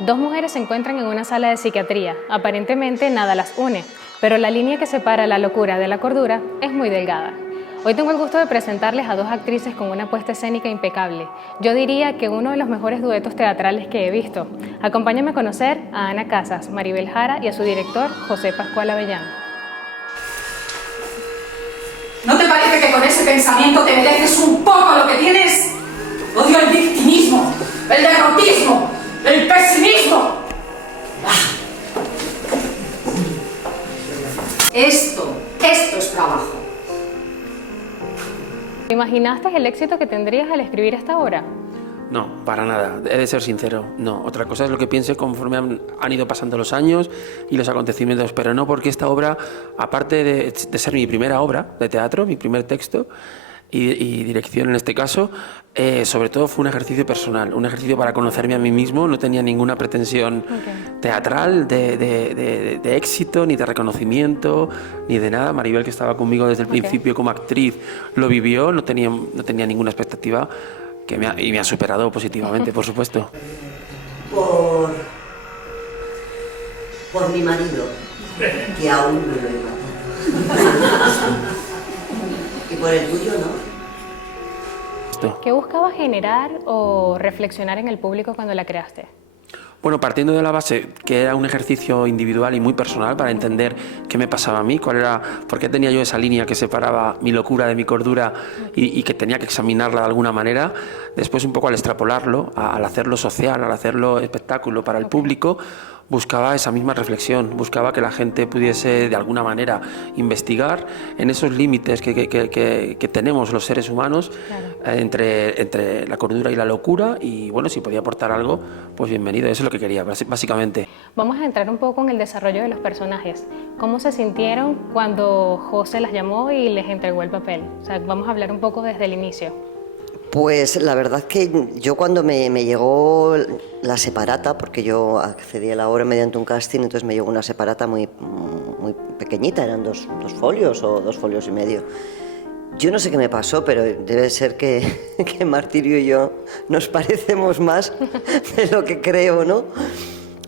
Dos mujeres se encuentran en una sala de psiquiatría. Aparentemente nada las une, pero la línea que separa la locura de la cordura es muy delgada. Hoy tengo el gusto de presentarles a dos actrices con una puesta escénica impecable. Yo diría que uno de los mejores duetos teatrales que he visto. Acompáñenme a conocer a Ana Casas, Maribel Jara y a su director, José Pascual Avellán. ¿No te parece que con ese pensamiento te mereces un poco lo que tienes? Odio el victimismo, el derrotismo, el pesimismo. Esto es trabajo. ¿Te imaginaste el éxito que tendrías al escribir esta obra? No, para nada, he de ser sincero, no. Otra cosa es lo que piense conforme han ido pasando los años y los acontecimientos, pero no porque esta obra, aparte de ser mi primera obra de teatro, mi primer texto y dirección en este caso, sobre todo fue un ejercicio personal, un ejercicio para conocerme a mí mismo. No tenía ninguna pretensión teatral de éxito, ni de reconocimiento, ni de nada. Maribel, que estaba conmigo desde el principio como actriz, lo vivió, no tenía ninguna expectativa. Y me ha superado positivamente, por supuesto. Por mi marido, que aún no lo he matado. Y por el tuyo, ¿no? ¿Qué buscabas generar o reflexionar en el público cuando la creaste? Bueno, partiendo de la base que era un ejercicio individual y muy personal para entender qué me pasaba a mí, por qué tenía yo esa línea que separaba mi locura de mi cordura y que tenía que examinarla de alguna manera. Después, un poco al extrapolarlo, al hacerlo social, al hacerlo espectáculo para el público, buscaba esa misma reflexión, buscaba que la gente pudiese de alguna manera investigar en esos límites que tenemos los seres humanos, claro, entre la cordura y la locura. Y bueno, si podía aportar algo, pues bienvenido. Eso es lo que quería, básicamente. Vamos a entrar un poco en el desarrollo de los personajes. ¿Cómo se sintieron cuando José las llamó y les entregó el papel? O sea, vamos a hablar un poco desde el inicio. Pues la verdad es que yo cuando me llegó la separata, porque yo accedí a la obra mediante un casting, entonces me llegó una separata muy pequeñita, eran dos folios o 2 folios y medio. Yo no sé qué me pasó, pero debe ser que Martirio y yo nos parecemos más de lo que creo, ¿no?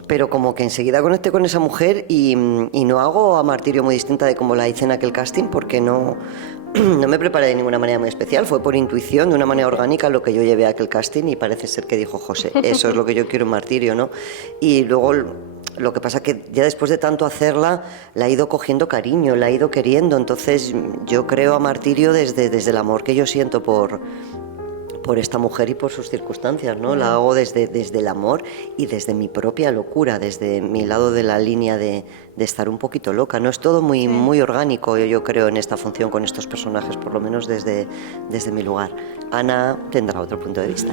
Pero como que enseguida conecté con esa mujer y no hago a Martirio muy distinta de como la hice en aquel casting, porque no me preparé de ninguna manera muy especial, fue por intuición, de una manera orgánica lo que yo llevé a aquel casting, y parece ser que dijo José, eso es lo que yo quiero en Martirio, ¿no? Y luego lo que pasa que ya después de tanto hacerla, la he ido cogiendo cariño, la he ido queriendo, entonces yo creo a Martirio desde el amor que yo siento por esta mujer y por sus circunstancias, ¿no? La hago desde el amor y desde mi propia locura, desde mi lado de la línea de estar un poquito loca, ¿no? Es todo muy orgánico, yo creo, en esta función con estos personajes, por lo menos desde mi lugar. Ana tendrá otro punto de vista.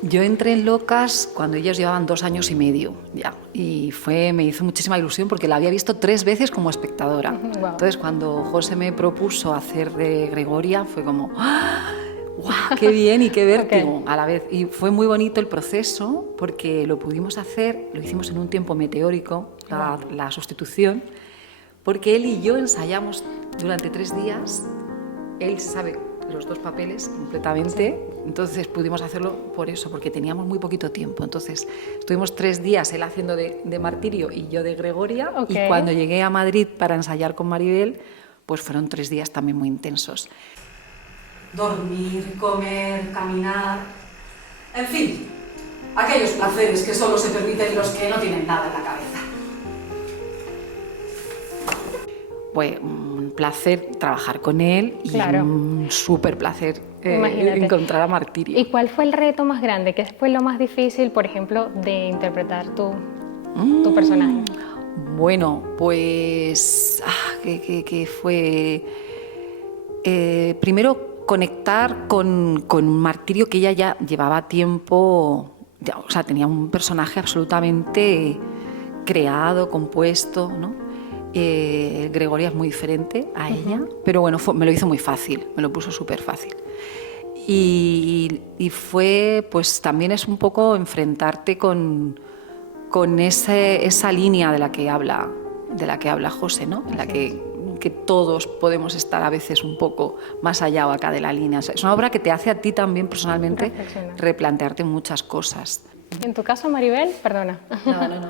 Yo entré en Locas cuando ellos llevaban 2 años y medio ya, y me hizo muchísima ilusión porque la había visto 3 veces como espectadora. Wow. Entonces, cuando José me propuso hacer de Gregoria, fue como ¡ah! ¡Guau! ¡Qué bien y qué vértigo! A la vez. Y fue muy bonito el proceso porque lo pudimos hacer, lo hicimos en un tiempo meteórico, la sustitución, porque él y yo ensayamos durante 3 días. Él sabe los 2 papeles completamente, entonces pudimos hacerlo por eso, porque teníamos muy poquito tiempo. Entonces estuvimos 3 días, él haciendo de Martirio y yo de Gregoria, y cuando llegué a Madrid para ensayar con Maribel, pues fueron 3 días también muy intensos. Dormir, comer, caminar, en fin, aquellos placeres que solo se permiten los que no tienen nada en la cabeza. Fue un placer trabajar con él y un súper placer encontrar a Martirio. ¿Y cuál fue el reto más grande? ¿Qué fue lo más difícil, por ejemplo, de interpretar tu personaje? Bueno, pues que fue primero conectar con Martirio, que ella ya llevaba tiempo, o sea, tenía un personaje absolutamente creado, compuesto, ¿no? Gregoria es muy diferente a ella, pero bueno, me lo hizo muy fácil, me lo puso súper fácil. Y fue, pues también es un poco enfrentarte con esa línea de la que habla José, ¿no? En la que que todos podemos estar a veces un poco más allá o acá de la línea. O sea, es una obra que te hace a ti también personalmente replantearte muchas cosas. En tu caso, Maribel, perdona. No.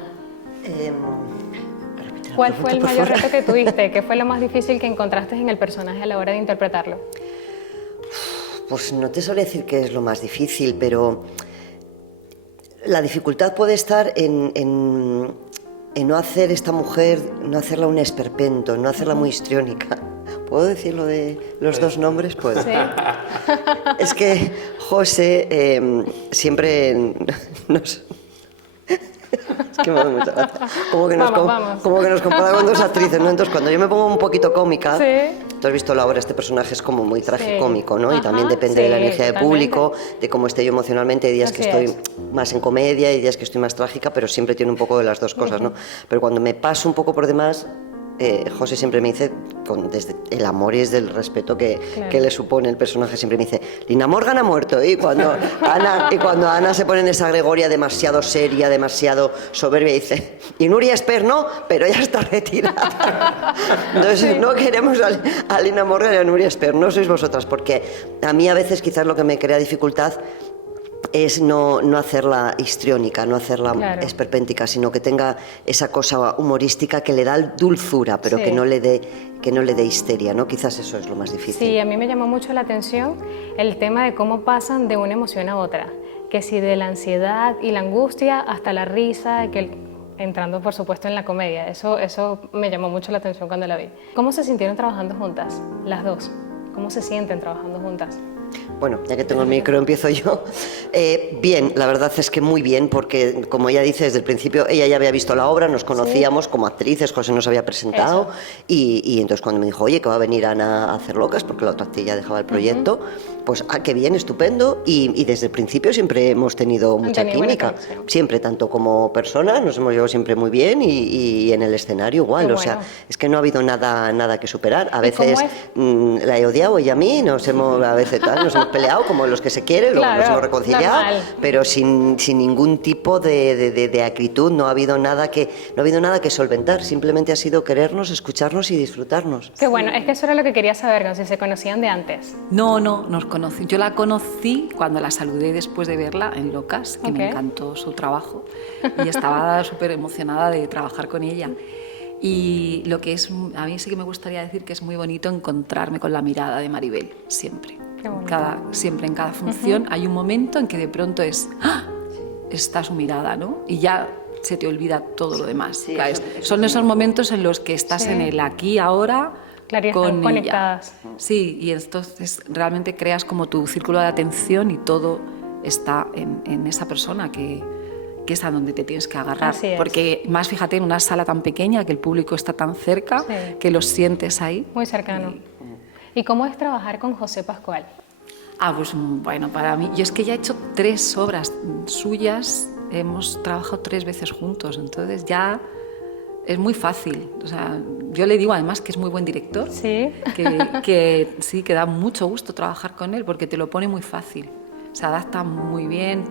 ¿Cuál fue el mayor reto que tuviste? ¿Qué fue lo más difícil que encontraste en el personaje a la hora de interpretarlo? Pues no te sabría decir qué es lo más difícil, pero la dificultad puede estar en no hacer esta mujer, no hacerla un esperpento, no hacerla muy histriónica. ¿Puedo decir lo de los dos nombres? Puedo. Sí. Es que José siempre nos... Es que me da mucha gracia. Como que nos compara con dos actrices, ¿no? Entonces, cuando yo me pongo un poquito cómica, tú has visto la obra, este personaje es como muy tragicómico, ¿no? Y también depende de la energía del público, de cómo esté yo emocionalmente. Hay días que estoy más en comedia, hay días que estoy más trágica, pero siempre tiene un poco de las dos cosas, ¿no? Pero cuando me paso un poco por demás, José siempre me dice, desde el amor y desde el respeto que le supone el personaje, siempre me dice, Lina Morgan ha muerto. Y cuando Ana se pone en esa Gregoria demasiado seria, demasiado soberbia, dice, y Nuria Esper no, pero ella está retirada. Entonces no queremos a Lina Morgan y a Nuria Esper, no sois vosotras, porque a mí a veces quizás lo que me crea dificultad es no hacerla histriónica, no hacerla esperpéntica, sino que tenga esa cosa humorística que le da dulzura, pero que no le dé histeria, ¿no? Quizás eso es lo más difícil. Sí, a mí me llamó mucho la atención el tema de cómo pasan de una emoción a otra, que si de la ansiedad y la angustia hasta la risa, entrando por supuesto en la comedia. Eso me llamó mucho la atención cuando la vi. ¿Cómo se sintieron trabajando juntas, las dos? ¿Cómo se sienten trabajando juntas? Bueno, ya que tengo el micro, empiezo yo. Bien, la verdad es que muy bien, porque como ella dice, desde el principio ella ya había visto la obra, nos conocíamos como actrices, José nos había presentado, y entonces cuando me dijo, oye, que va a venir Ana a hacer Locas, porque la otra actriz ya dejaba el proyecto, pues qué bien, estupendo, y desde el principio siempre hemos tenido mucha química, siempre, tanto como personas, nos hemos llevado siempre muy bien, y en el escenario igual, o sea, es que no ha habido nada que superar. A veces la he odiado ella a mí, a veces nos hemos peleado como los que se quieren, luego nos hemos reconciliado, pero sin ningún tipo de acritud, no ha habido nada que solventar, simplemente ha sido querernos, escucharnos y disfrutarnos. Qué bueno, es que eso era lo que quería saber, si se conocían de antes. No, nos conocí. Yo la conocí cuando la saludé después de verla en Locas, que me encantó su trabajo y estaba súper emocionada de trabajar con ella. Y lo que es, a mí sí que me gustaría decir que es muy bonito encontrarme con la mirada de Maribel, siempre. Siempre en cada función hay un momento en que de pronto está su mirada, ¿no? Y ya se te olvida todo lo demás. Sí, claro, son esos momentos en los que estás en el aquí, ahora, con conectadas. ella. Sí, y entonces realmente creas como tu círculo de atención y todo está en esa persona que es a donde te tienes que agarrar. Porque más fíjate en una sala tan pequeña que el público está tan cerca, que los sientes ahí. Muy cercano. ¿Y cómo es trabajar con José Pascual? Pues bueno, para mí, yo es que ya he hecho 3 obras suyas, hemos trabajado 3 veces juntos, entonces ya es muy fácil. O sea, yo le digo además que es muy buen director, que sí, que da mucho gusto trabajar con él porque te lo pone muy fácil. Se adapta muy bien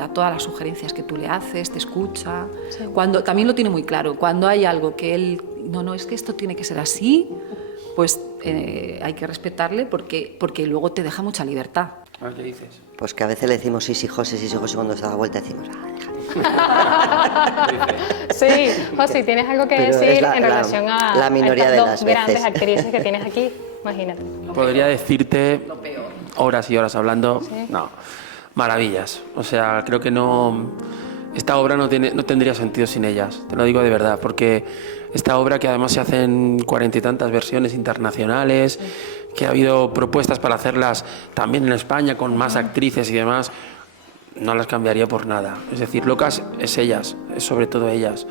a todas las sugerencias que tú le haces, te escucha. También lo tiene muy claro, cuando hay algo que él, no, es que esto tiene que ser así, pues hay que respetarle porque luego te deja mucha libertad. ¿Qué dices? Pues que a veces le decimos sí, José, cuando se da vuelta decimos, Sí, José, ¿tienes algo que decir en relación a la minoría estas dos grandes actrices que tienes aquí? Imagínate. Podría decirte horas y horas hablando, no, maravillas. O sea, creo que esta obra no tendría sentido sin ellas, te lo digo de verdad, porque esta obra, que además se hace en 40 y tantas versiones internacionales, que ha habido propuestas para hacerlas también en España con más actrices y demás, no las cambiaría por nada. Es decir, Locas es ellas, es sobre todo ellas.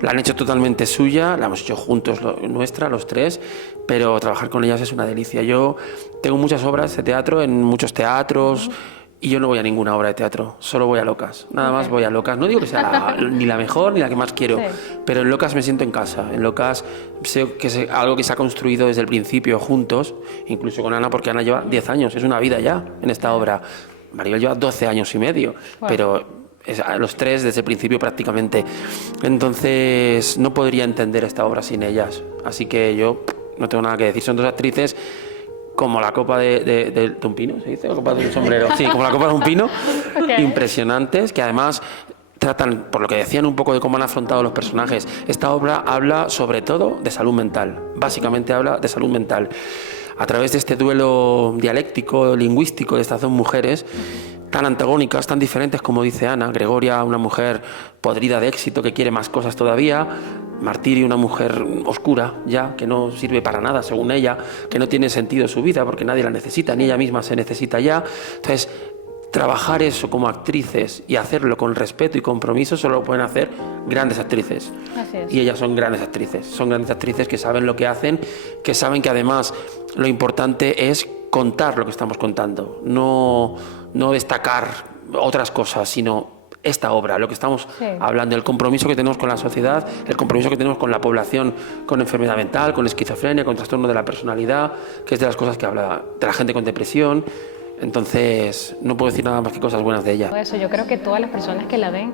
La han hecho totalmente suya, la hemos hecho juntos, nuestra, los 3, pero trabajar con ellas es una delicia. Yo tengo muchas obras de teatro en muchos teatros, y yo no voy a ninguna obra de teatro, solo voy a Locas. Nada más voy a Locas. No digo que sea ni la mejor ni la que más quiero, pero en Locas me siento en casa. En Locas sé que es algo que se ha construido desde el principio juntos, incluso con Ana, porque Ana lleva 10 años, es una vida ya en esta obra. Maribel lleva 12 años y medio, pero los 3 desde el principio prácticamente. Entonces no podría entender esta obra sin ellas. Así que yo no tengo nada que decir. Son dos actrices como la copa de un pino, ¿se dice? La copa de un sombrero. Sí, como la copa de un pino. Ok. Impresionantes, que además tratan, por lo que decían, un poco de cómo han afrontado los personajes. Esta obra habla sobre todo de salud mental, básicamente habla de salud mental. A través de este duelo dialéctico, lingüístico de estas dos mujeres, tan antagónicas, tan diferentes como dice Ana, Gregoria, una mujer podrida de éxito que quiere más cosas todavía, Martiri, una mujer oscura ya, que no sirve para nada según ella, que no tiene sentido su vida porque nadie la necesita, ni ella misma se necesita ya. Entonces, trabajar eso como actrices y hacerlo con respeto y compromiso solo lo pueden hacer grandes actrices. Así es. Y ellas son grandes actrices que saben lo que hacen, que saben que además lo importante es contar lo que estamos contando, no destacar otras cosas, sino esta obra, lo que estamos hablando, el compromiso que tenemos con la sociedad, el compromiso que tenemos con la población con enfermedad mental, con esquizofrenia, con trastorno de la personalidad, que es de las cosas que habla de la gente con depresión. Entonces, no puedo decir nada más que cosas buenas de ella. Eso, yo creo que todas las personas que la ven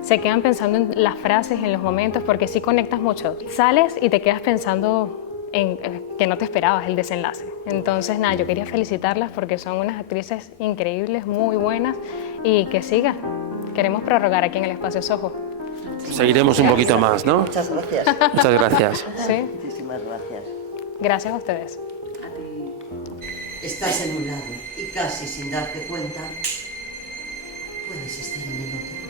se quedan pensando en las frases, en los momentos, porque sí conectas mucho. Sales y te quedas pensando en que no te esperabas el desenlace. Entonces, nada, yo quería felicitarlas porque son unas actrices increíbles, muy buenas, y que sigan. Queremos prorrogar aquí en el Espacio Soho. Seguiremos un poquito más, ¿no? Muchas gracias. Muchas gracias. Sí, Muchísimas gracias. gracias a ustedes. Estás en un lado y casi sin darte cuenta, puedes estar en el otro.